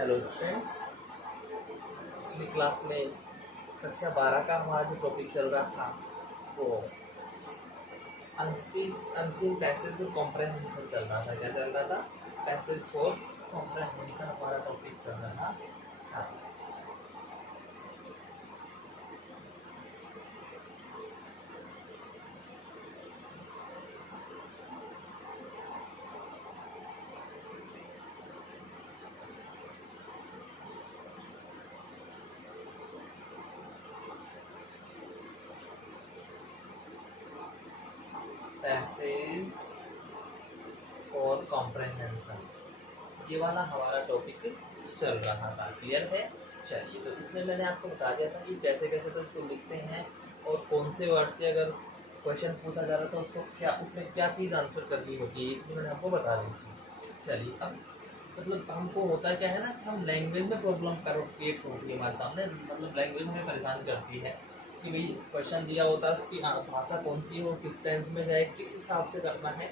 Hello friends, पिछली class में कक्षा 12 का हमारा जो टॉपिक चल रहा था वो अनसीन पैसेज फॉर कॉम्प्रहेंशन चल रहा था। क्या चल रहा था? पैसेज फॉर कॉम्प्रहेंशन हमारा टॉपिक चल रहा था। पैसेज फॉर कॉम्प्रहेंशन, ये वाला हमारा टॉपिक चल रहा था। क्लियर है? चलिए, तो इसमें मैंने आपको बता दिया था कि कैसे कैसे तो इसको लिखते हैं और कौन से वर्ड से अगर क्वेश्चन पूछा जा रहा था उसको क्या, उसमें क्या चीज़ आंसर करनी होती है, इसमें मैंने आपको बता दी थी। चलिए, अब मतलब हमको होता क्या है ना कि हम लैंग्वेज में प्रॉब्लम क्रिएट होती है हमारे सामने, मतलब लैंग्वेज हमें परेशान करती है कि भाई क्वेश्चन दिया होता है उसकी भाषा कौन सी हो, किस टेंस में जाए, किस हिसाब से करना है,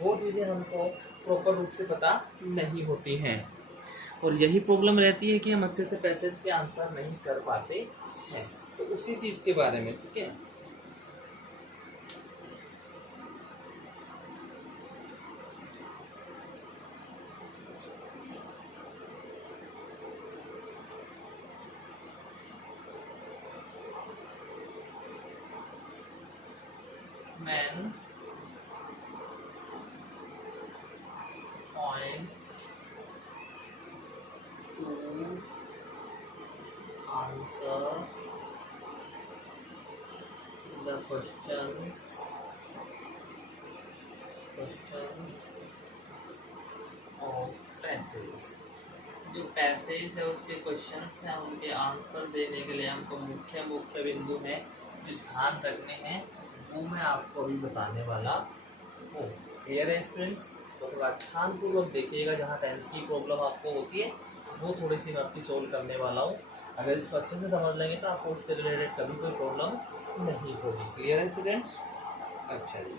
वो चीज़ें हमको प्रॉपर रूप से पता नहीं होती हैं और यही प्रॉब्लम रहती है कि हम अच्छे से पैसेज के आंसर नहीं कर पाते हैं। तो उसी चीज़ के बारे में, ठीक है, main points to answer the questions of passage. जो पैसेज है उसके क्वेश्चंस हैं, उनके आंसर देने के लिए हमको मुख्य बिंदु है जो ध्यान रखने हैं, वो मैं आपको अभी बताने वाला हूँ। क्लियर है स्टूडेंट्स? तो थोड़ा ध्यानपूर्वक देखिएगा, जहाँ टेंस की प्रॉब्लम आपको होती है वो थोड़ी सी मैं आपकी सोल्व करने वाला हूँ। अगर इसको अच्छे से समझ लेंगे तो आपको उससे रिलेटेड कभी कोई प्रॉब्लम नहीं होगी। क्लियर है स्टूडेंट्स? अच्छा जी,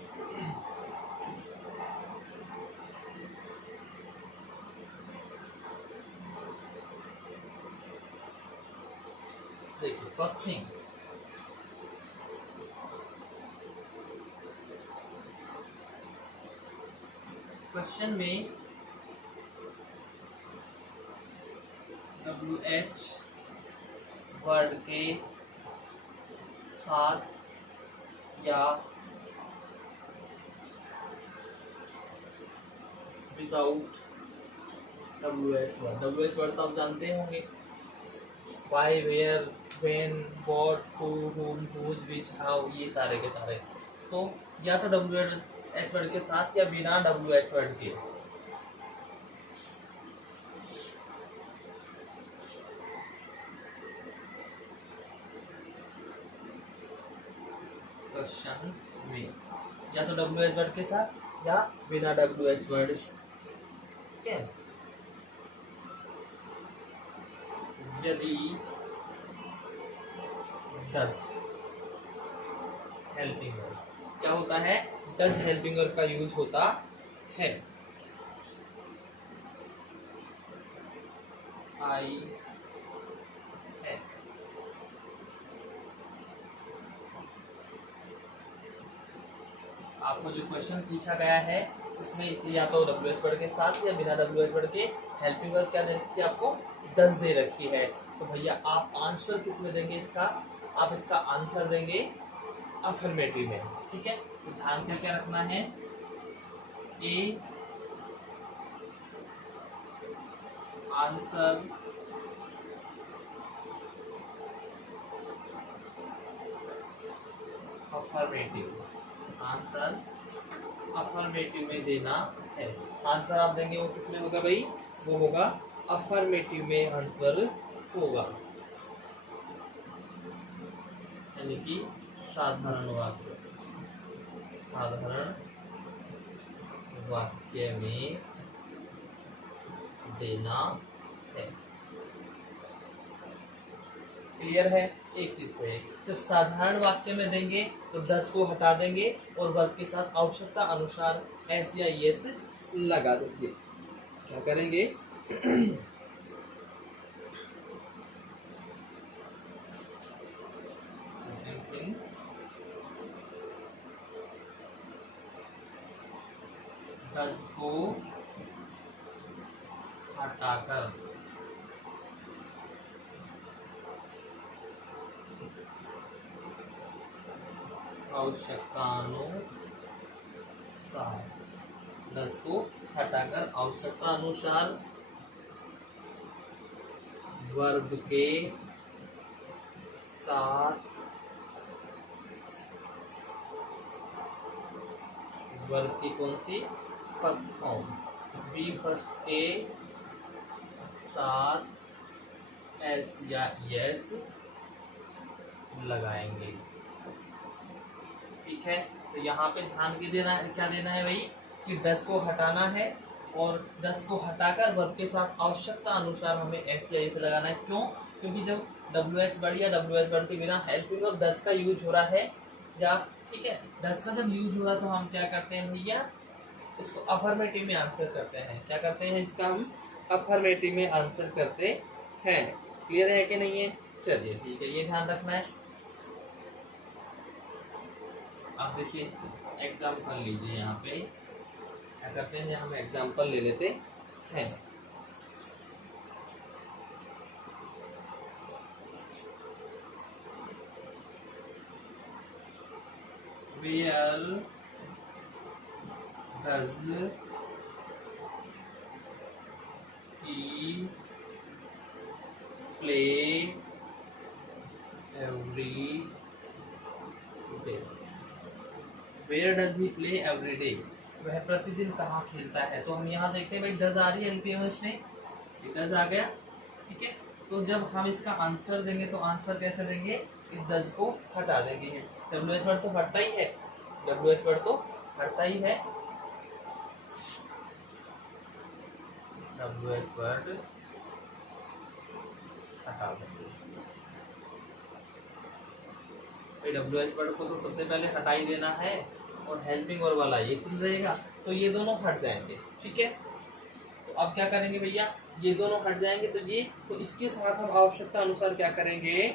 देखिए फर्स्ट थिंग, क्वेश्चन में WH वर्ड के साथ या विदाउट WH वर्ड तो आप जानते होंगे, why, where, when, what, who, whom, whose, which, how, ये सारे के सारे। तो या तो WH वर्ड के साथ या बिना WH वर्ड के। क्वेश्चन में या तो WH वर्ड के साथ या बिना WH वर्ड के। यदि डज हेल्पिंग वर्ड, क्या होता है? डज हेल्पिंग वर्ड का यूज होता है। आई है, आपको जो क्वेश्चन पूछा गया है इसमें या तो WH वर्ड के साथ या बिना WH वर्ड के हेल्पिंग वर्ड क्या दे रखी है? आपको डज दे रखी है। तो भैया आप आंसर किस में देंगे इसका? आप इसका आंसर देंगे अफर्मेटिव में, ठीक है। तो ध्यान क्या क्या रखना है? A answer affirmative, answer affirmative में देना है। आंसर आप देंगे वो किस में होगा भाई? वो होगा अफर्मेटिव में आंसर होगा, यानी कि साधारण वाक्य में देना है। क्लियर है? एक चीज तो जब साधारण वाक्य में देंगे तो डज को हटा देंगे और वर्ब के साथ आवश्यकता अनुसार एस या एस लगा देंगे। क्या करेंगे? हटाकर आवश्यकतानुसार 10 को हटाकर आवश्यकतानुसार वर्ग के साथ वर्ग की कौन सी फर्स्ट फॉर्म बी फर्स्ट के साथ एस या यस लगाएंगे। ठीक है, तो यहाँ पे ध्यान के देना है, क्या देना है भाई कि 10 को हटाना है और 10 को हटाकर वर्ग के साथ आवश्यकता अनुसार हमें एस या एस लगाना है। क्यों? क्योंकि जब WH वर्ड या WH वर्ड के बिना हेल्पिंग और 10 का यूज हो रहा है या ठीक है 10 का जब यूज हो रहा है तो हम क्या करते हैं भैया इसको अफर्मेटिव में आंसर करते हैं। क्या करते हैं इसका हम अफर्मेटिव में आंसर करते हैं। क्लियर है कि नहीं है? चलिए ठीक है, ये ध्यान रखना है। अब देखिए एग्जाम्पल लीजिए, यहाँ पे क्या करते हैं हम एग्जाम्पल ले लेते हैं। Where does he play every day? Where does he play every day? वह प्रतिदिन कहाँ खेलता है? तो हम यहाँ देखते हैं भाई डज आ रही है एलपीएमएस में, डज आ गया। ठीक है, तो जब हम इसका आंसर देंगे तो आंसर कैसे देंगे? इस डज को हटा देंगे। WH वर्ड तो हटता ही है, WH वर्ड तो हटता ही है, WH वर्ड हटा देंगे। WH वर्ड को तो सबसे पहले हटा ही देना है और हेल्पिंग और वाला ये चीज रहेगा, तो ये दोनों हट जाएंगे। ठीक है, तो अब क्या करेंगे भैया, ये दोनों हट जाएंगे तो ये, तो इसके साथ हम आवश्यकता अनुसार क्या करेंगे?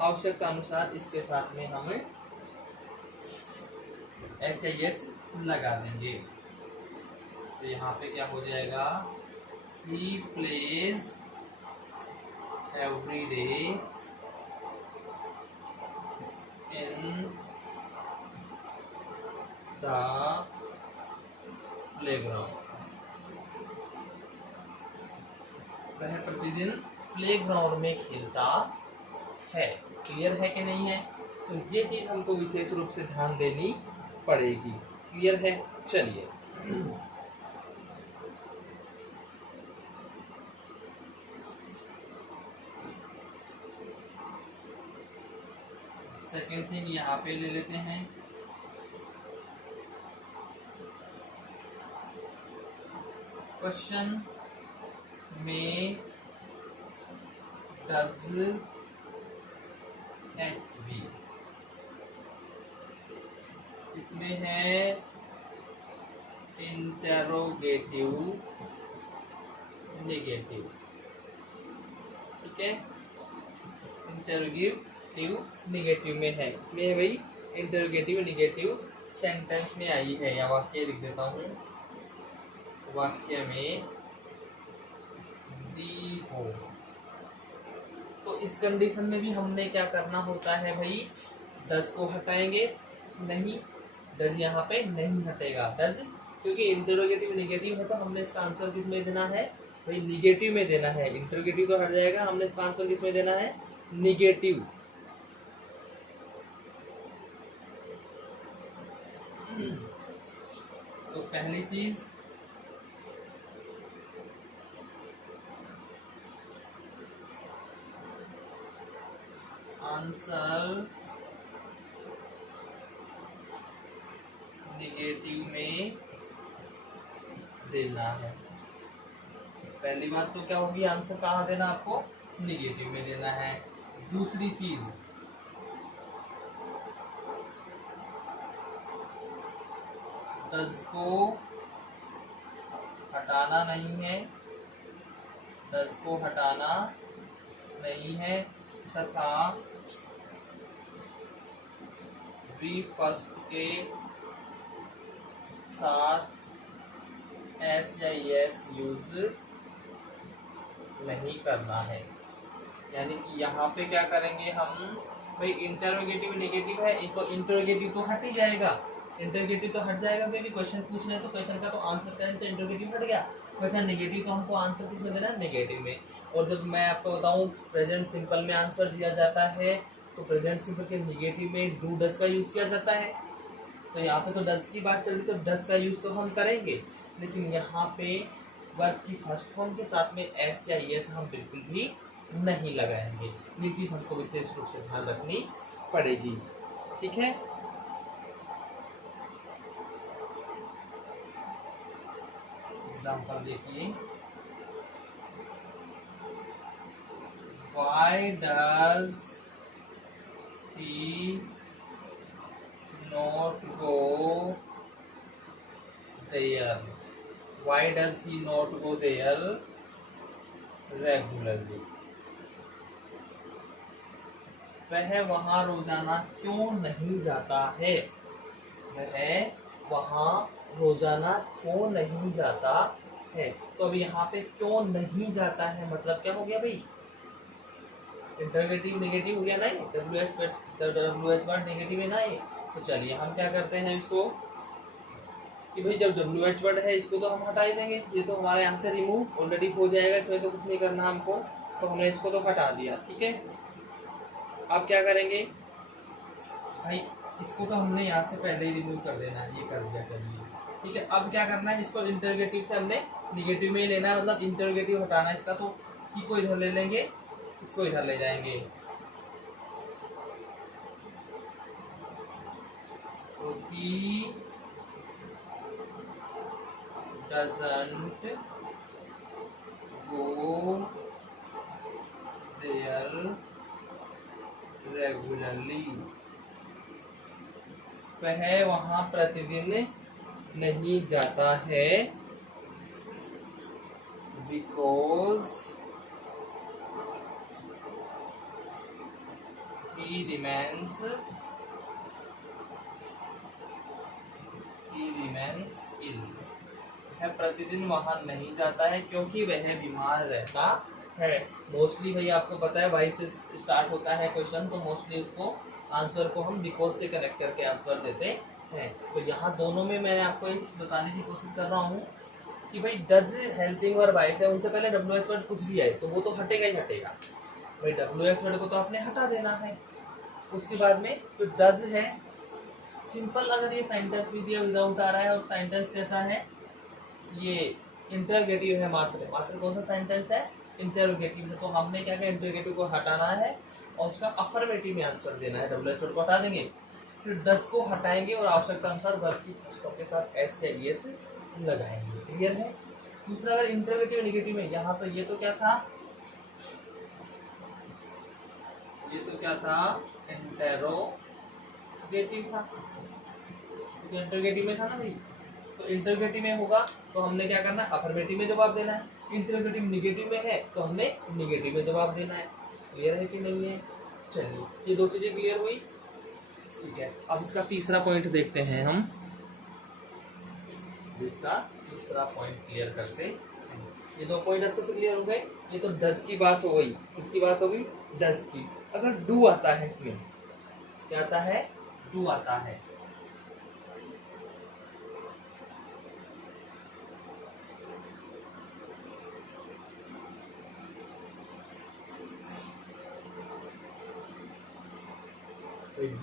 आवश्यकता अनुसार इसके साथ में हम ऐसे यस लगा देंगे। तो यहाँ पे क्या हो जाएगा? He plays every day in the playground। वह प्रतिदिन प्लेग्राउंड में खेलता है। क्लियर है कि नहीं है? तो ये चीज हमको विशेष रूप से ध्यान देनी पड़ेगी। क्लियर है? चलिए सेकेंड थिंग यहाँ पे ले लेते हैं। क्वेश्चन में डज HB, इसमें है इंटेरोगेटिव नेगेटिव। ठीक है, इंटेरोगेटिव नेगेटिव में है, इसमें है भाई इंटेरोगेटिव नेगेटिव सेंटेंस में आई है, या वाक्य लिख देता हूँ। वाक्य में दी हो, तो इस कंडीशन में भी हमने क्या करना होता है भाई? 10 को हटाएंगे नहीं, 10 यहाँ पे नहीं हटेगा। 10 क्योंकि इंटरोगेटिव नेगेटिव है तो हमने इसका आंसर किस में देना है भाई? निगेटिव में देना है। इंटरोगेटिव तो हट जाएगा, हमने इसका आंसर किस में देना है? निगेटिव। तो पहली चीज आंसर निगेटिव में देना है। पहली बात तो क्या होगी? आंसर कहाँ देना आपको? निगेटिव में देना है। दूसरी चीज, डज को हटाना नहीं है, डज को हटाना नहीं है तथा बी फर्स्ट के साथ एस या एस यूज नहीं करना है। यानी कि यहाँ पे क्या करेंगे हम, भाई इंटरोगेटिव नेगेटिव है, तो इंटरोगेटिव तो हट ही जाएगा, इंटरोगेटिव तो हट जाएगा क्योंकि क्वेश्चन पूछ रहे हैं तो क्वेश्चन का तो आंसर करें तो इंटरोगेटिव हट गया। क्वेश्चन नेगेटिव तो हमको आंसर किसमें देना है, नेगेटिव में। और जब मैं आपको बताऊँ प्रेजेंट सिंपल में आंसर दिया जाता है तो प्रेजेंट सिंपल के नेगेटिव में डू डज का यूज़ किया जाता है। तो यहाँ पे तो डज की बात चल रही, तो डज का यूज़ तो हम करेंगे, लेकिन यहाँ पे वर्ब की फर्स्ट फॉर्म के साथ में एस या एस हम बिल्कुल भी नहीं लगाएंगे। ये चीज़ हमको विशेष रूप से ध्यान रखनी पड़ेगी, ठीक है। एग्जाम्पल देखिए, why does he not go there, why does he not go there regularly, वह वहाँ रोजाना क्यों नहीं जाता है, वह वहाँ रोजाना क्यों नहीं जाता है। तो अब यहाँ पे क्यों नहीं जाता है मतलब क्या हो गया भाई, इंटरोगेटिव नेगेटिव हो गया ना, डब्ल्यू एच वर्ड नेगेटिव है ना ये। तो चलिए हम क्या करते हैं इसको कि भाई जब डब्ल्यू एच वर्ड है इसको तो हम हटा ही देंगे, ये तो हमारे यहाँ से रिमूव ऑलरेडी हो जाएगा, इसमें तो कुछ नहीं करना हमको, तो हमने इसको तो हटा दिया, ठीक है। अब क्या करेंगे भाई, इसको तो हमने यहाँ से पहले ही रिमूव कर देना है, ये कर दिया, चलिए ठीक है। अब क्या करना है, इसको इंटरोगेटिव से हमने निगेटिव में ही लेना है, मतलब इंटरोगेटिव हटाना है इसका, तो की को इधर ले लेंगे, इसको इधर ले जाएंगे, तो he doesn't go there regularly, वह वहाँ प्रतिदिन नहीं जाता है, बिकॉज he remains ill, वह प्रतिदिन वहाँ नहीं जाता है क्योंकि वह बीमार रहता है। मोस्टली भाई आपको पता है वाई से स्टार्ट होता है क्वेश्चन, तो मोस्टली उसको आंसर को हम बिकॉज से कनेक्ट करके आंसर देते हैं। तो यहाँ दोनों में मैं आपको एक बताने की कोशिश कर रहा हूँ कि भाई डज हेल्पिंग और वाइस है, उनसे पहले डब्ल्यू एच वर्ड कुछ भी है तो वो तो हटेगा ही हटेगा, भाई डब्ल्यू एच वर्ड को तो आपने हटा देना है। उसके बाद में जो डज है सिंपल, अगर ये सेंटेंस भी दिया विदाउट आ रहा है और सेंटेंस कैसा है, ये इंटरोगेटिव है, मात्र मात्र कौन सा सेंटेंस है, इंटरोगेटिव है, तो हमने क्या किया इंटरोगेटिव को हटाना है और उसका अफर्मेटिव में आंसर देना है, डब्ल्यू एच वर्ड को हटा देंगे, फिर डज को हटाएंगे और आवश्यकता अनुसार वर्ब की फर्स्ट के साथ एस या एस लगाएंगे, क्लियर है। दूसरा अगर इंटरोगेटिव नेगेटिव है, यहाँ तो ये तो क्या था, ये तो क्या था, इंटरोगेटिव था, तो इंटरोगेटिव में था ना भाई, तो इंटरोगेटिव में होगा तो हमने क्या करना है, अफर्मेटिव में जवाब देना है, इंटरोगेटिव नेगेटिव में है तो हमने नेगेटिव में जवाब देना है। क्लियर है कि नहीं है, चलिए ये दो चीजें क्लियर हुई, ठीक है। अब इसका तीसरा पॉइंट देखते हैं हम, इसका तीसरा पॉइंट क्लियर करते हैं। ये दो पॉइंट अच्छे से क्लियर हो गए, ये तो डज की बात हो गई, किसकी बात हो गई, डज की। अगर डू आता है इसमें, क्या आता है, डू आता है,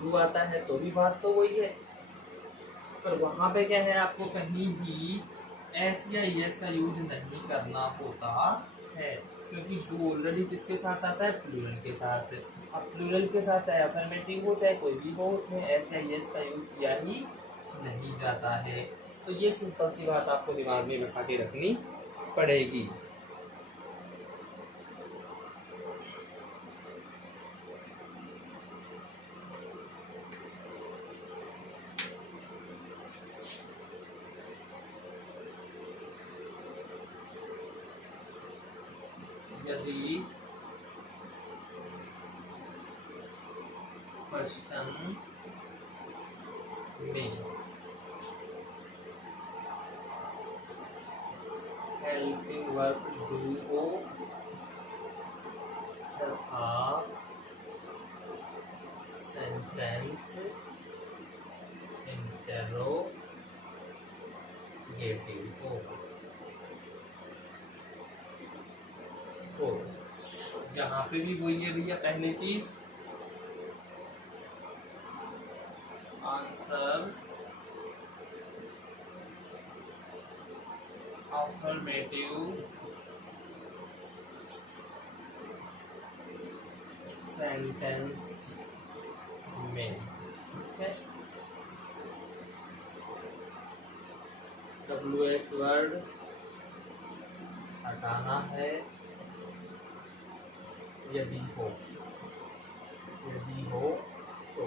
डू आता है तो भी बात तो वही है, पर वहां पे क्या है, आपको कहीं भी एस या एस का यूज नहीं करना होता है, क्योंकि डू ऑलरेडी किसके साथ आता है, प्लूरल के साथ। अब प्लूरल के साथ चाहे अफर्मेटिव हो चाहे कोई भी हो, उसमें एस या एस का यूज किया ही नहीं जाता है। तो ये सिंपल सी बात आपको दिमाग में बैठा के रखनी पड़ेगी। यदि क्वेश्चन में हेल्पिंग वर्ब डू हो तथा सेंटेंस इंटेरोगेटिव हो। यहाँ पे भी वही है भैया, पहली चीज आंसर अफर्मेटिव सेंटेंस में, ठीक है। WH वर्ड हटाना है यदि हो तो।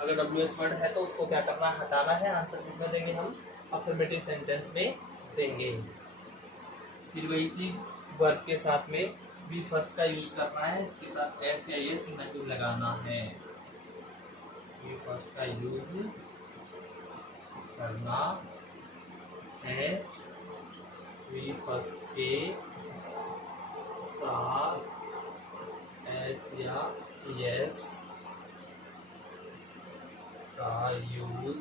अगर WH वर्ड है तो उसको क्या करना है, हटाना है। आंसर किसमें देंगे हम, अफर्मेटिव सेंटेंस में देंगे। फिर वही चीज वर्ब के साथ में बी फर्स्ट का यूज करना है, इसके साथ एस या एस नहीं लगाना है। बी फर्स्ट का यूज करना है, बी फर्स्ट के साथ एस या एस का यूज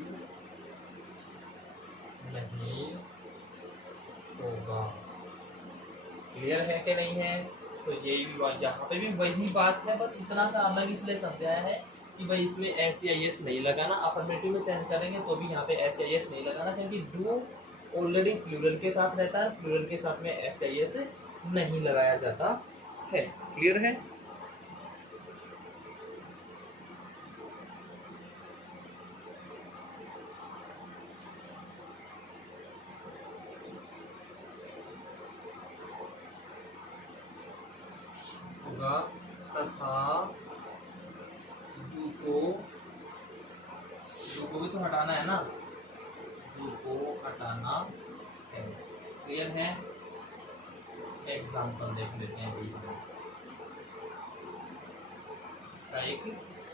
नहीं होगा। क्लियर है कि नहीं है? तो यही भी बात, यहाँ पे भी वही बात है, बस इतना सा अलग इसलिए समझाया है कि भाई इसमें एस या एस नहीं लगाना। अफर्मेटिव में चेंज करेंगे तो भी यहाँ पे एस या एस नहीं लगाना, क्योंकि डू ऑलरेडी प्लूरल के साथ रहता है, प्लूरल के साथ में एस या एस नहीं लगाया जाता है। क्लियर है? तथा डू को भी तो हटाना है ना, डू को हटाना है। क्लियर है? एग्जाम्पल देख लेते हैं अभी। एक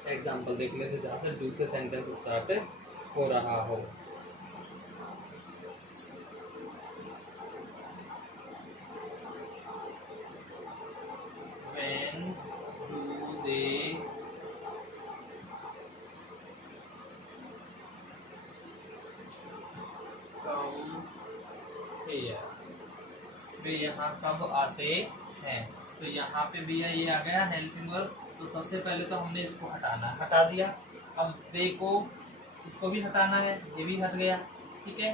एग्जाम्पल देख लेते हैं जहाँ से डू से सेंटेंस स्टार्ट हो रहा हो। When do they come here? वे यहाँ कब आते हैं? तो यहाँ पे भी ये आ गया हेल्पिंग वर्ब। तो सबसे पहले तो हमने इसको हटाना, हटा दिया। अब दे को, इसको भी हटाना है, ये भी हट गया, ठीक है।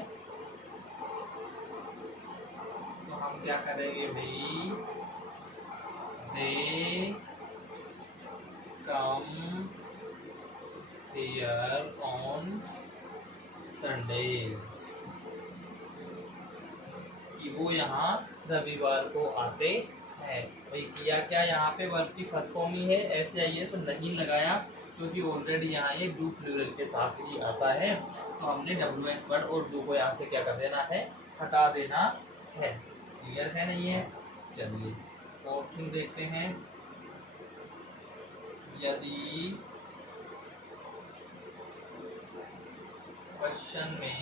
तो हम क्या करेंगे भाई, दे कम हियर ऑन संडेज, कि वो यहाँ रविवार को आते हैं। भाई किया क्या, यहाँ पे वर्ब की फर्स्ट फॉर्म ही है, एस या एस नहीं लगाया, क्योंकि ऑलरेडी यहाँ ये डू प्लूरल के साथ ही आता है। तो हमने WH वर्ड और डू को यहाँ से क्या कर देना है, हटा देना है। क्लियर है नहीं है? चलिए ऑप्शन देखते हैं। यदि क्वेश्चन में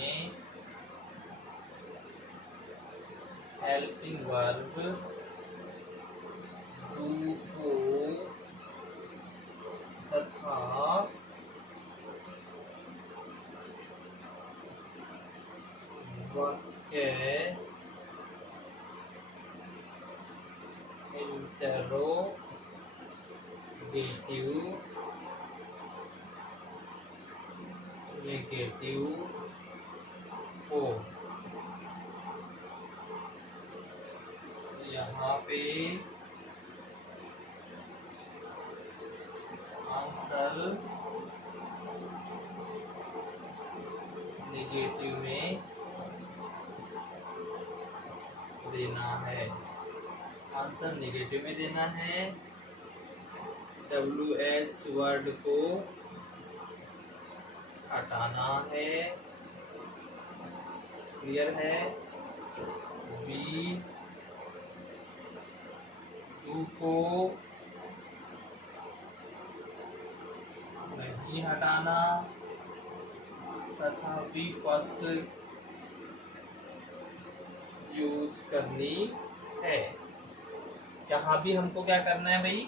हेल्पिंग वर्ब डू को तथा वाक्य इंटेरोगेटिव हो, यहाँ पे आंसर नेगेटिव में देना है। आंसर नेगेटिव में देना है। WH वर्ड को हटाना है। क्लियर है? बी डू को नहीं हटाना तथा बी फर्स्ट यूज करनी है। यहाँ भी हमको क्या करना है भाई,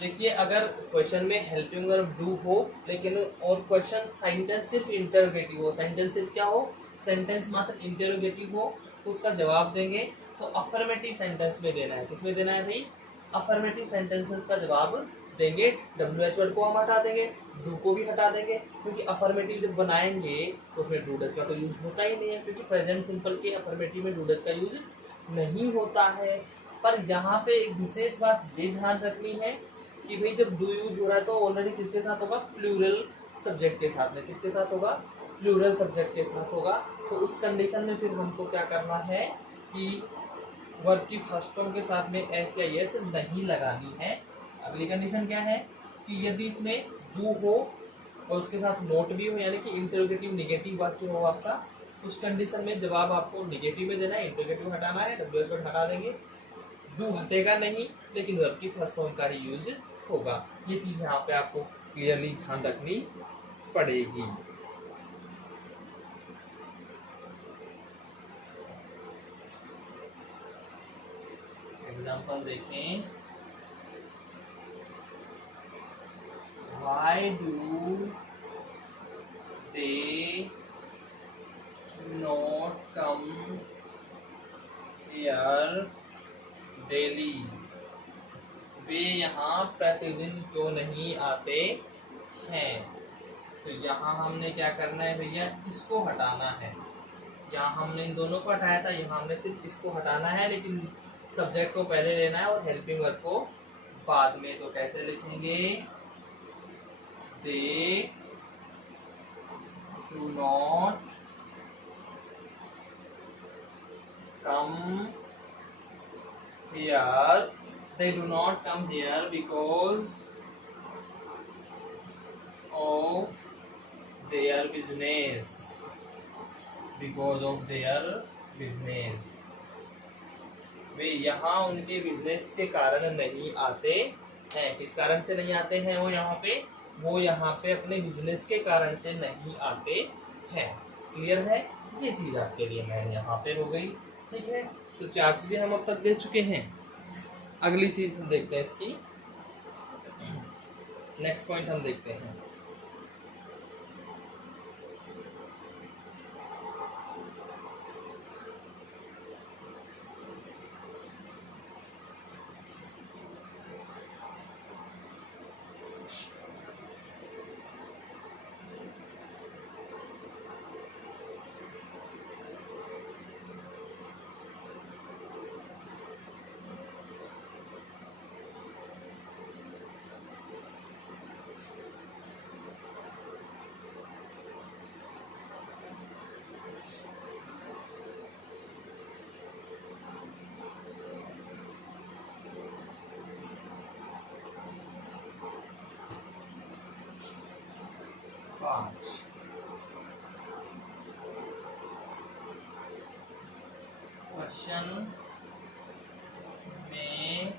देखिए अगर क्वेश्चन में हेल्पिंग वर्ब डू हो लेकिन और क्वेश्चन सेंटेंस सिर्फ इंटरोगेटिव हो, सेंटेंस सिर्फ क्या हो, सेंटेंस मात्र इंटरोगेटिव हो, तो उसका जवाब देंगे तो अफर्मेटिव सेंटेंस में देना है। किसमें देना है भाई, अफर्मेटिव सेंटेंसेस का जवाब देंगे। WH वर्ड को हम हटा देंगे, डू को भी हटा देंगे, क्योंकि अफर्मेटिव जब बनाएंगे तो उसमें डू डज का तो यूज होता ही नहीं है, क्योंकि प्रेजेंट सिंपल के अफर्मेटिव में डू डज का यूज नहीं होता है। पर यहाँ पे एक विशेष बात ये ध्यान रखनी है कि भाई जब डू यूज हो रहा है तो ऑलरेडी किसके साथ होगा, प्लूरल सब्जेक्ट के साथ में। किसके साथ होगा, प्लूरल सब्जेक्ट के साथ होगा। तो उस कंडीशन में फिर हमको क्या करना है कि वर्ब की फर्स्ट फॉर्म के साथ में एस या यस नहीं लगानी है। अगली कंडीशन क्या है कि यदि इसमें डू हो और उसके साथ नोट भी हो, यानी कि इंटरोगेटिव निगेटिव वाक्य हो आपका, उस कंडीशन में जवाब आपको निगेटिव में देना है, इंटरोगेटिव हटाना है, WH वर्ड हटा देंगे, डू हटेगा नहीं, लेकिन वर्ब की फर्स्ट फॉर्म का ही यूज होगा। ये चीज यहाँ पे आपको क्लियरली ध्यान रखनी पड़ेगी। एग्जाम्पल देखें, why do they not come here daily? वे यहाँ प्रतिदिन क्यों नहीं आते हैं? तो यहाँ हमने क्या करना है भैया, इसको हटाना है। यहाँ हमने इन दोनों को हटाया था, यहाँ हमने सिर्फ इसको हटाना है, लेकिन सब्जेक्ट को पहले लेना है और हेल्पिंग वर्ब को बाद में। तो कैसे लिखेंगे, they do not come here, they do not come here because of their business, because of their business। वे यहाँ उनके बिजनेस के कारण नहीं आते हैं। किस कारण से नहीं आते हैं वो यहाँ पे अपने बिजनेस के कारण से नहीं आते हैं। क्लियर है, ये चीज आपके लिए मैंने यहाँ पे हो गई। ठीक है, तो 4 चीजें हम अब तक दे चुके हैं। अगली चीज हम देखते हैं, इसकी नेक्स्ट पॉइंट हम देखते हैं। क्वेश्चन में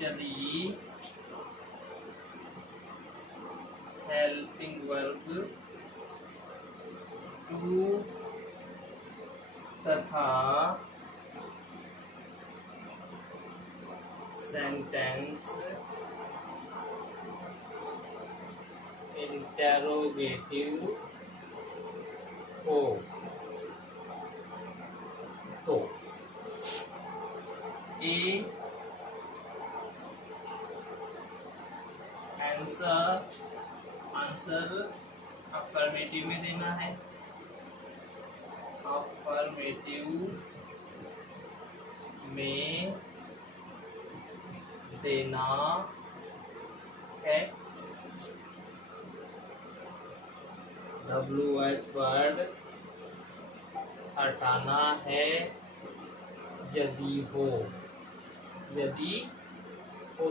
यदि हेल्पिंग वर्ब टू तथा सेंटेंस इंटेरोगेटिव हो तो ए आंसर अफर्मेटिव में देना है, अफर्मेटिव में देना है। WH वर्ड हटाना है यदि हो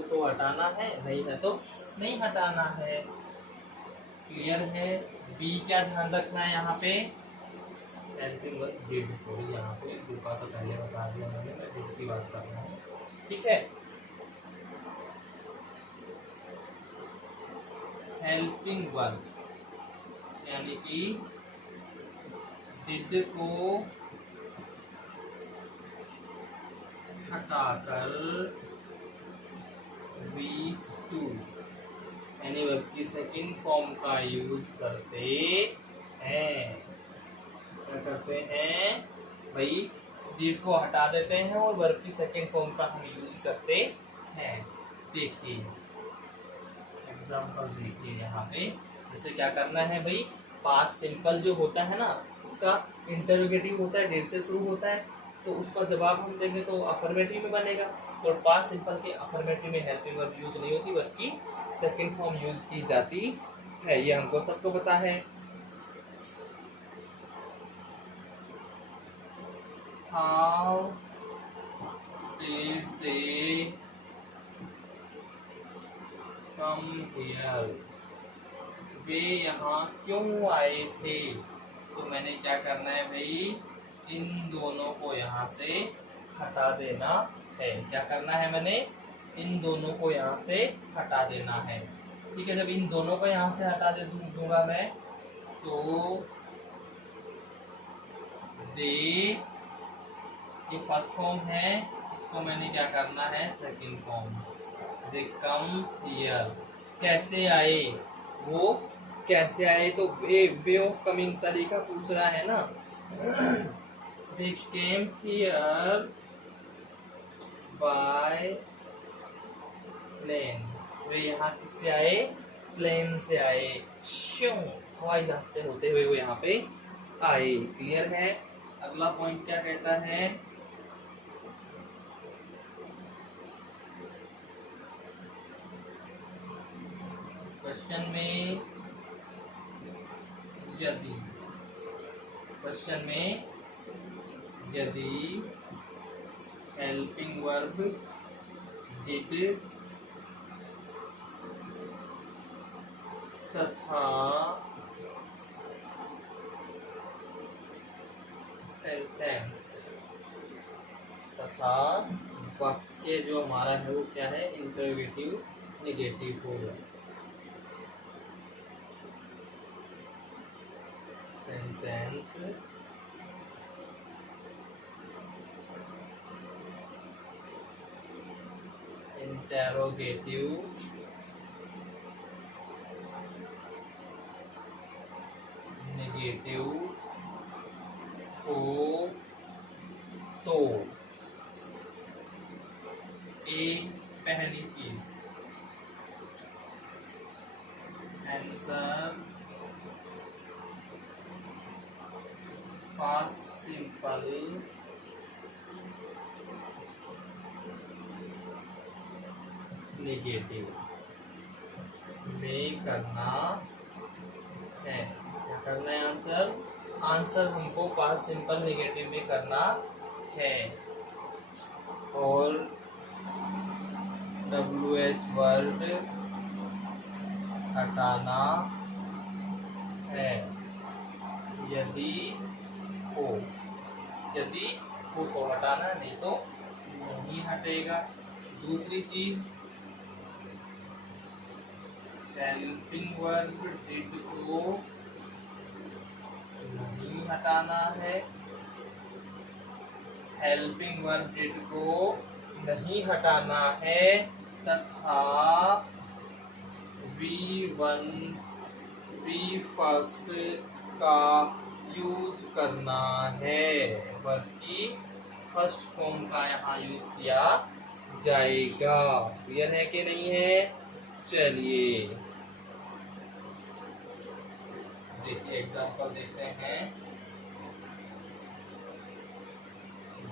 तो हटाना है, नहीं है तो नहीं हटाना है। क्लियर है। बी क्या ध्यान रखना है यहाँ पे, हेल्पिंग वर्ब डिड, सॉरी यहाँ पे डू का तो पहले बता दिया मैंने, मैं डिड की बात कर रहा हूँ। ठीक है, हेल्पिंग वर्ब यानी कि डिड को हटाकर V2 यानी वर्ब की सेकंड फॉर्म का यूज करते हैं। क्या करते हैं भाई, डिड को हटा देते हैं और वर्ब की सेकंड फॉर्म का हम यूज करते हैं। देखिए एग्जांपल देखिए यहाँ पे, जैसे क्या करना है भाई, पास्ट सिंपल जो होता है ना उसका इंटरोगेटिव होता है, डेट से शुरू होता है, तो उसका जवाब हम देंगे तो अफर्मेटिव में बनेगा। और पास्ट सिंपल के अफर्मेटिव में हेल्पिंग वर्ब यूज नहीं होती बल्कि सेकंड फॉर्म यूज की जाती है, ये हमको सबको पता है। How did they come here, वे यहाँ क्यों आए थे। तो मैंने क्या करना है भाई, इन दोनों को यहाँ से हटा देना है। क्या करना है, मैंने इन दोनों को यहाँ से हटा देना है। ठीक है, जब इन दोनों को यहाँ से हटा दे दूंगा मैं, तो दे ये फर्स्ट फॉर्म है, इसको मैंने क्या करना है, second form. They come here, कैसे आए, वो कैसे आए, तो वे ऑफ कमिंग तरीका पूछ रहा है ना। दे केम हियर बाय प्लेन, वे यहाँ किससे आए, प्लेन से आए। क्यों, हवाई जहाज से होते हुए वो यहाँ पे आए। क्लियर है। अगला पॉइंट क्या कहता है, क्वेश्चन में यदि हेल्पिंग वर्ब डिड तथा सेंटेंस तथा वाक्य जो हमारा है वो क्या है, इंटरोगेटिव नेगेटिव होगा। सेंटेंस इंटरोगेटिव नेगेटिव हो तो पहली चीज आंसर पास्ट सिंपल नेगेटिव में करना है। क्या करना है, आंसर हमको पास्ट सिंपल नेगेटिव में करना है। और WH वर्ड हटाना है यदि हो तो हटाना, नहीं तो नहीं हटेगा। दूसरी चीज हेल्पिंग वर्ब डिड को नहीं हटाना है, हेल्पिंग वर्ब डिड को नहीं हटाना है, तथा V1 V फर्स्ट का यूज करना है, वर्ब की फर्स्ट फॉर्म का यहाँ यूज किया जाएगा। क्लियर है कि नहीं है। चलिए देखिए एग्जांपल देखते हैं।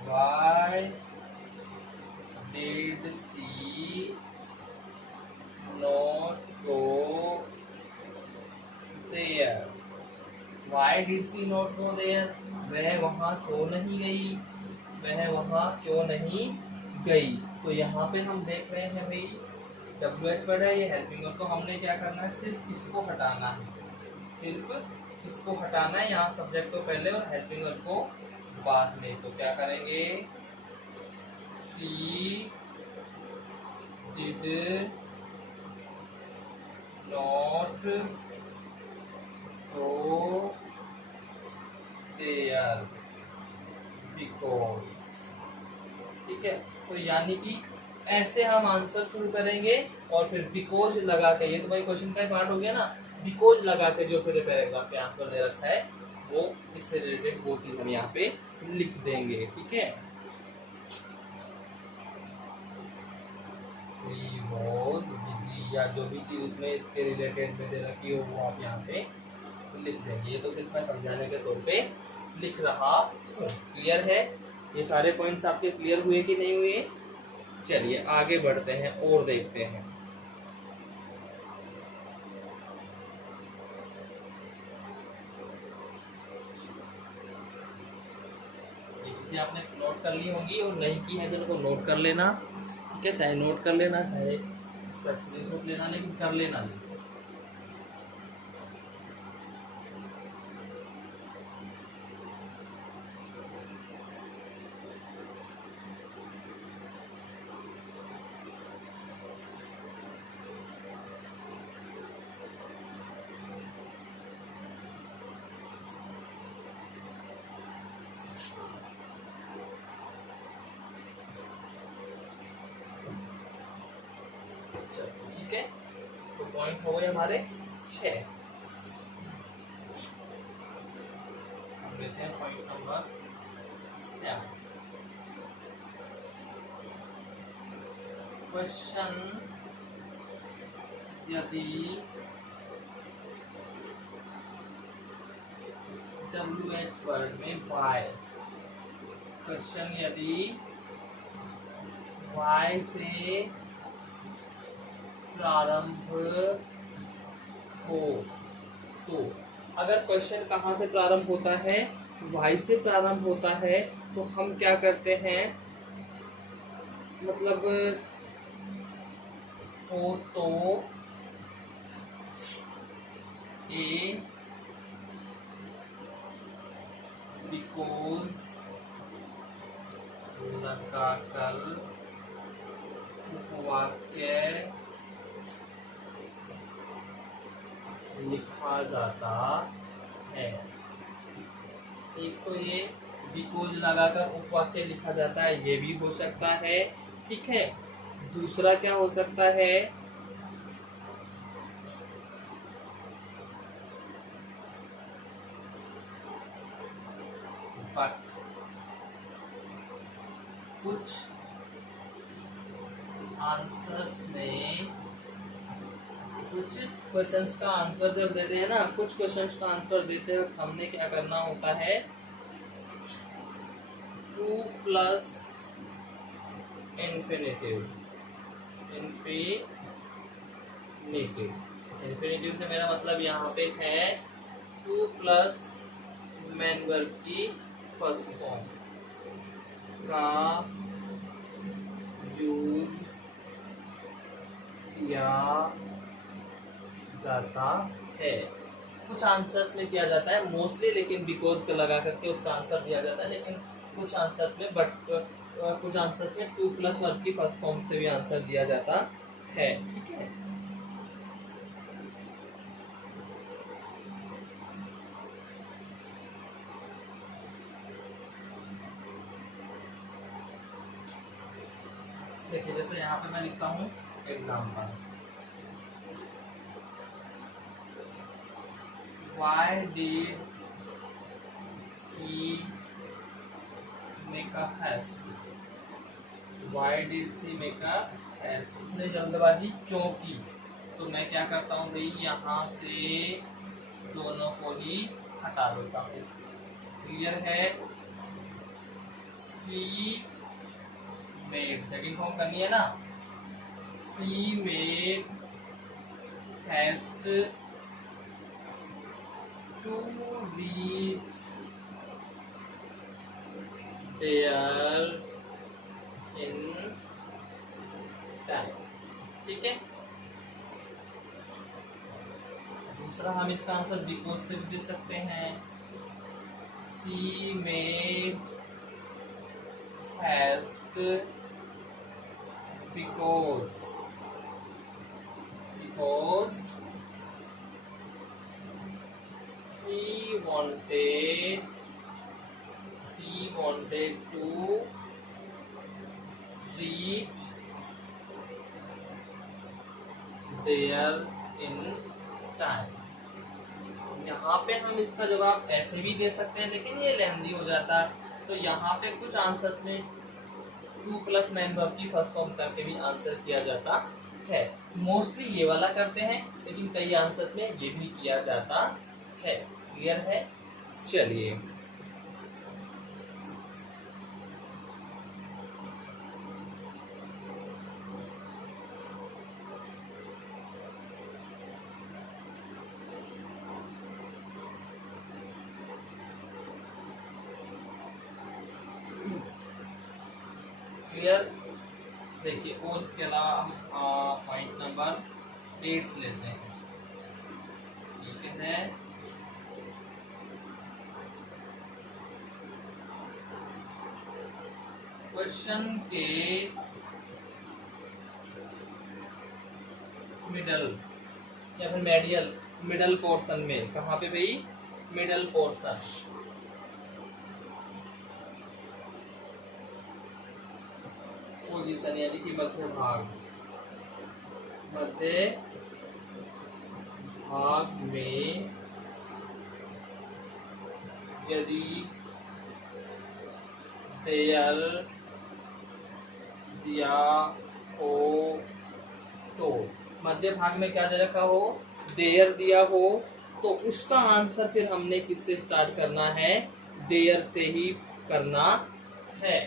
Why did she not go there? Why did she not go there? वह वहाँ क्यों नहीं गई, वह वहाँ क्यों नहीं गई। तो यहाँ पे हम देख रहे हैं भाई WH वर्ड है, ये हेल्पिंग वर्ब, तो हमने क्या करना है, सिर्फ इसको हटाना है, सिर्फ इसको हटाना है। यहाँ सब्जेक्ट को पहले और हेल्पिंग वर्ब को बाद में। तो क्या करेंगे, she did not go there because. ठीक है, तो यानी कि ऐसे हम आंसर शुरू करेंगे और फिर बिकॉज लगा के, ये तो भाई क्वेश्चन का पार्ट हो गया ना, बिकॉज लगा के जो फिर पैराग्राफ पे आंसर दे रखा है वो इससे रिलेटेड वो चीज हम यहाँ पे लिख देंगे। ठीक है, या जो भी चीज उसमें इसके रिलेटेड में दे रखी हो वो आप यहाँ पे लिख देंगे। ये तो सिर्फ मैं समझाने के तौर पे लिख रहा हूँ। क्लियर है? ये सारे पॉइंट्स आपके क्लियर हुए कि नहीं हुए? चलिए आगे बढ़ते हैं और देखते हैं। ये चीजें आपने नोट कर ली होंगी और नहीं की है तो उनको नोट कर लेना। ठीक है, चाहे नोट कर लेना चाहे इसका स्क्रीनशॉट लेना, लेकिन कर लेना। ठीक है, तो पॉइंट हो गए हमारे 6। हम लेते हैं पॉइंट नंबर 7। क्वेश्चन यदि WH वर्ड में y, क्वेश्चन यदि y से प्रारंभ हो तो, अगर क्वेश्चन कहाँ से प्रारंभ होता है? y से प्रारंभ होता है तो हम क्या करते हैं, मतलब हो तो ए बिकॉज लगाकर वाक्य लिखा जाता है। एक तो ये बिकॉज लगाकर उपवाक्य लिखा जाता है, ये भी हो सकता है। ठीक है, दूसरा क्या हो सकता है, बट कुछ आंसर्स में, कुछ क्वेश्चंस का आंसर जब देते हैं ना, कुछ क्वेश्चंस का आंसर देते वक्त हमने क्या करना होता है, 2 प्लस इन्फिनेटिव। इन्फिनेटिव से मेरा मतलब यहाँ पे है 2 प्लस मेन वर्ब की फर्स्ट फॉर्म का यूज किया जाता है। कुछ आंसर्स में किया जाता है मोस्टली, लेकिन बिकॉज का लगा करके उसका आंसर दिया जाता है। लेकिन कुछ आंसर्स में कुछ आंसर्स में 2 प्लस वर्ब की फर्स्ट फॉर्म से भी आंसर दिया जाता है। ठीक है, देखिए जैसे यहाँ पे मैं लिखता हूँ example, why did she make a haste? Why did she make a haste? उसने जल्दबाजी क्यों की? तो मैं क्या करता हूँ भाई, यहाँ से दोनों को ही हटा देता हूँ। क्लियर है? सी मेड सेकंड फॉर्म करनी है ना, she made haste to reach there in time. ठीक है, दूसरा हम इसका आंसर बिकॉज से भी दे सकते हैं, she made haste because she wanted to reach there in time. यहाँ पे हम इसका जवाब ऐसे भी दे सकते हैं, लेकिन ये लेंथी हो जाता है, तो यहाँ पे कुछ आंसर्स में 2 प्लस मैन वर्ब की फर्स्ट फॉर्म करके भी आंसर किया जाता है। मोस्टली ये वाला करते हैं, लेकिन कई आंसर्स में ये भी किया जाता है। क्लियर है? चलिए क्लियर। देखिए और इसके अलावा हम पॉइंट नंबर 8 लेते हैं। ठीक है, क्वेश्चन के मिडल या फिर मिडल पोर्शन में, कहाँ पे भाई? मिडल पोर्शन, पोजीशन यानी कि मध्य भाग में यदि देयर दिया हो तो, मध्य भाग में क्या दे रखा हो? देयर दिया हो, तो उसका आंसर फिर हमने किससे स्टार्ट करना है? देयर से ही करना है।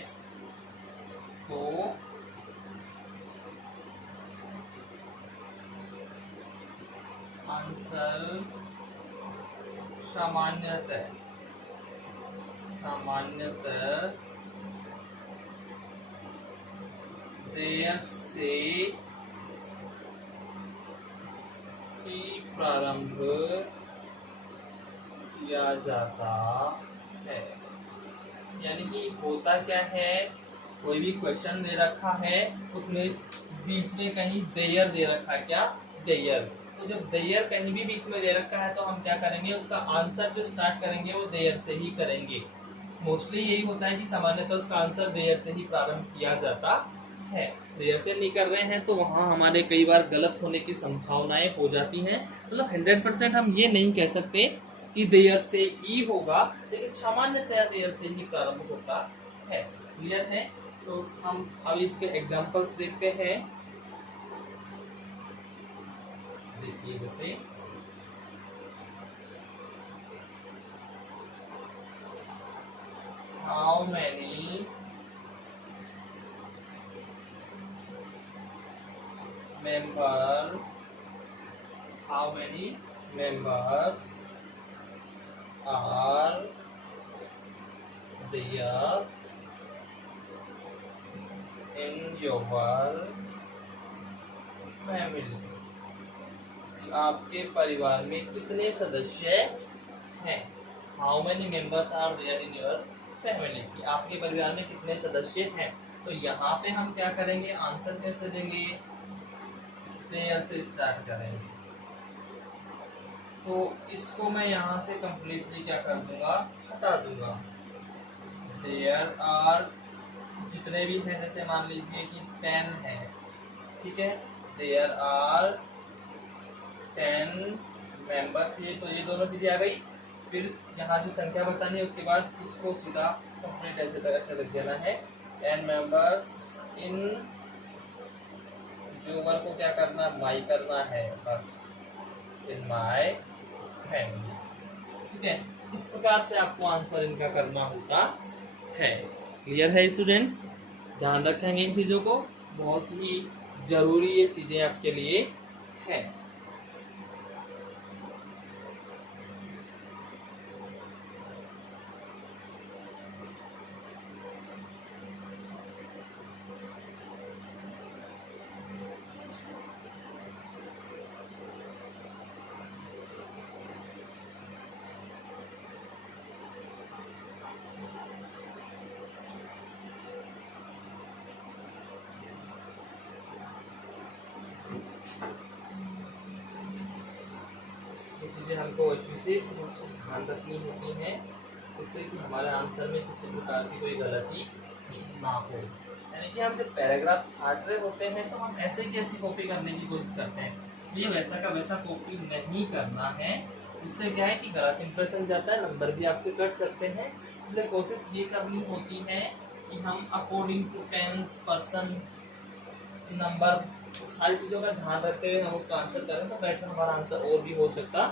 तो आंसर सामान्यतः देयर से ही प्रारंभ किया जाता है। यानी कि होता क्या है, कोई भी क्वेश्चन दे रखा है, उसमें बीच में कहीं देयर दे रखा है। क्या? देयर। तो जब देयर कहीं भी बीच में दे रखा है, तो हम क्या करेंगे? उसका आंसर जो स्टार्ट करेंगे वो देयर से ही करेंगे। मोस्टली यही होता है कि सामान्यतः उसका आंसर देयर से ही प्रारंभ किया जाता है। देयर से नहीं कर रहे हैं तो वहाँ हमारे कई बार गलत होने की संभावनाएं हो जाती हैं। मतलब 100% हम ये नहीं कह सकते कि देयर से ही होगा, लेकिन सामान्यतया देयर से ही प्रारंभ होता है। क्लियर है? तो हम अभी इसके एग्जांपल्स देखते हैं। देखिए जैसे how many members are there in your family? आपके परिवार में कितने सदस्य हैं? How many members are there in your family? आपके परिवार में कितने सदस्य हैं? तो यहाँ पे हम क्या करेंगे? आंसर कैसे देंगे? देयर से स्टार्ट करेंगे। तो इसको मैं यहाँ से कंप्लीटली क्या कर दूंगा? हटा दूंगा। देयर आर जितने भी हैं, जैसे मान लीजिए कि 10 है, ठीक है, देयर आर 10 मेंबर्स। ये तो ये दोनों चीजें आ गई। फिर यहाँ जो संख्या बतानी है उसके बाद इसको सीधा कंप्लीट ऐसे लिख देना है। 10 मेंबर्स इन, जो वर्ग को क्या करना? माई करना है बस, इन माई फैमिली। ठीक है, इस प्रकार से आपको आंसर इनका करना होता है। क्लियर है स्टूडेंट्स? ध्यान रखेंगे इन चीजों को, बहुत ही जरूरी ये चीजें आपके लिए है। हमको विशेष रूप से ध्यान रखनी होती है, जिससे कि हमारे आंसर में किसी प्रकार की कोई गलती ना हो। यानी कि हम जब पैराग्राफ छाट रहे होते हैं तो हम ऐसे कैसी कॉपी करने की कोशिश करते हैं ये वैसा का वैसा कॉपी नहीं करना है। इससे क्या है कि गलत इंप्रेशन जाता है, नंबर भी आपके कट सकते हैं। इसलिए कोशिश ये करनी होती है कि हम according to tense, person, number, सारी चीज़ों का ध्यान रखते हुए हम उसका आंसर करें, तो बेटर हमारा आंसर और भी हो सकता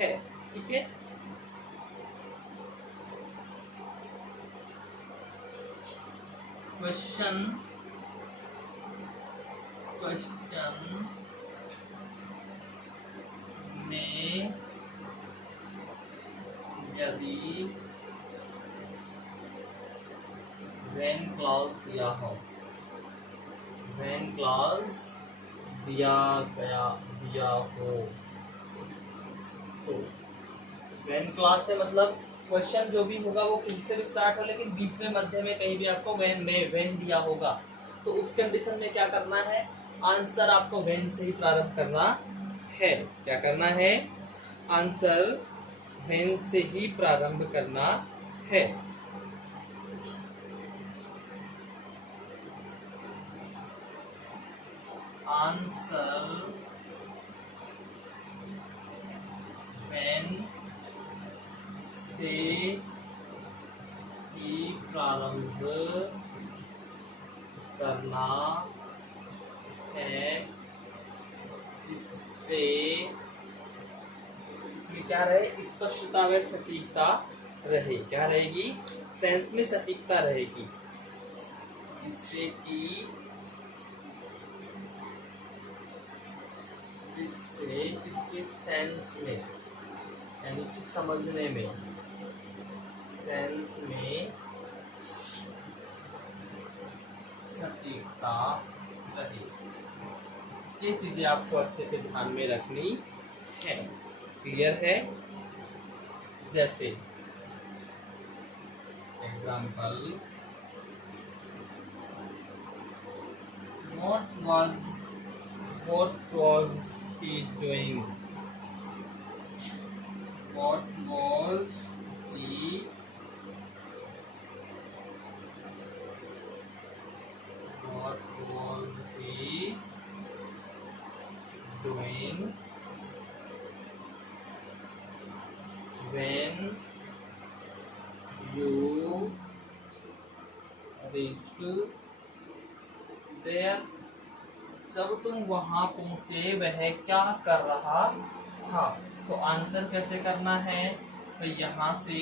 है। ठीक है, क्वेश्चन में यदि व्हेन क्लॉज दिया हो, व्हेन क्लॉज दिया हो, तो व्हेन क्लॉज से मतलब क्वेश्चन जो भी होगा वो किसी से भी स्टार्ट हो, लेकिन बीच में मध्य में कहीं भी आपको व्हेन दिया होगा, तो उस कंडीशन में क्या करना है, आंसर आपको व्हेन से ही प्रारंभ करना है। क्या करना है, आंसर व्हेन से ही प्रारंभ करना है। आंसर व्हेन से ही प्रारंभ करना है, जिससे इसमें क्या रहे, स्पष्टता व सटीकता रहे। क्या रहेगी, सेंस में सटीकता रहेगी, जिससे इसके सेंस में, यानी कि समझने में, सेंस में सटीकता रहे। ये चीजें आपको अच्छे से ध्यान में रखनी है। क्लियर है? जैसे example, what was he doing? What was he doing when you reached there? जब तुम वहां पहुंचे वह क्या कर रहा था? तो आंसर कैसे करना है, तो यहाँ से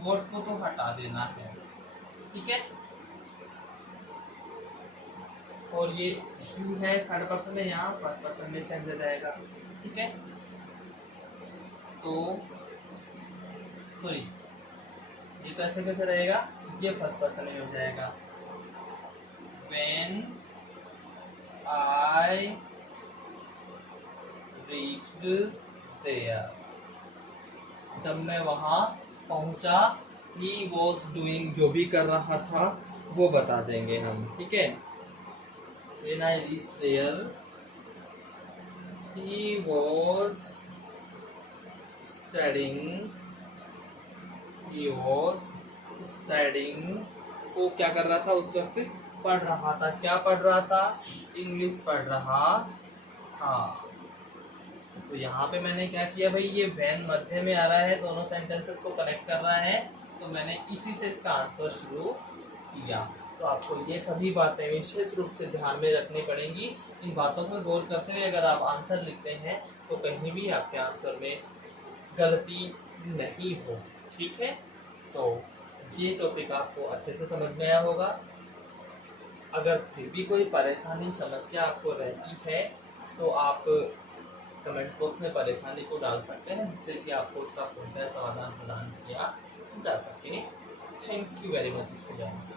वर्ड को तो हटा देना है। ठीक है, और ये यू है थर्ड पर्सन में, यहाँ फर्स्ट पर्सन में चेंज हो जाएगा। ठीक है, तो सॉरी, ये तो ऐसे कैसे रहेगा, ये फर्स्ट पर्सन में हो जाएगा। When I reached there, जब मैं वहां पहुंचा, he was doing, जो भी कर रहा था वो बता देंगे हम। ठीक है, when I reached there, he was studying, वो क्या कर रहा था उस वक्त, पढ़ रहा था। क्या पढ़ रहा था, इंग्लिश पढ़ रहा था। तो यहाँ पे मैंने क्या किया भाई, ये वैन मध्य में आ रहा है, दोनों सेंटेंसेस को कनेक्ट कर रहा है, तो मैंने इसी से इसका आंसर शुरू किया। तो आपको ये सभी बातें विशेष रूप से ध्यान में रखनी पड़ेंगी। इन बातों पर गौर करते हुए अगर आप आंसर लिखते हैं तो कहीं भी आपके आंसर में गलती नहीं हो। ठीक है, तो ये टॉपिक आपको अच्छे से समझ में आया होगा। अगर फिर भी कोई परेशानी, समस्या आपको रहती है तो आप कमेंट बॉक्स में परेशानी को डाल सकते हैं, जिससे कि आपको उसका पूर्णतः समाधान प्रदान किया जा सके। Thank you very much students.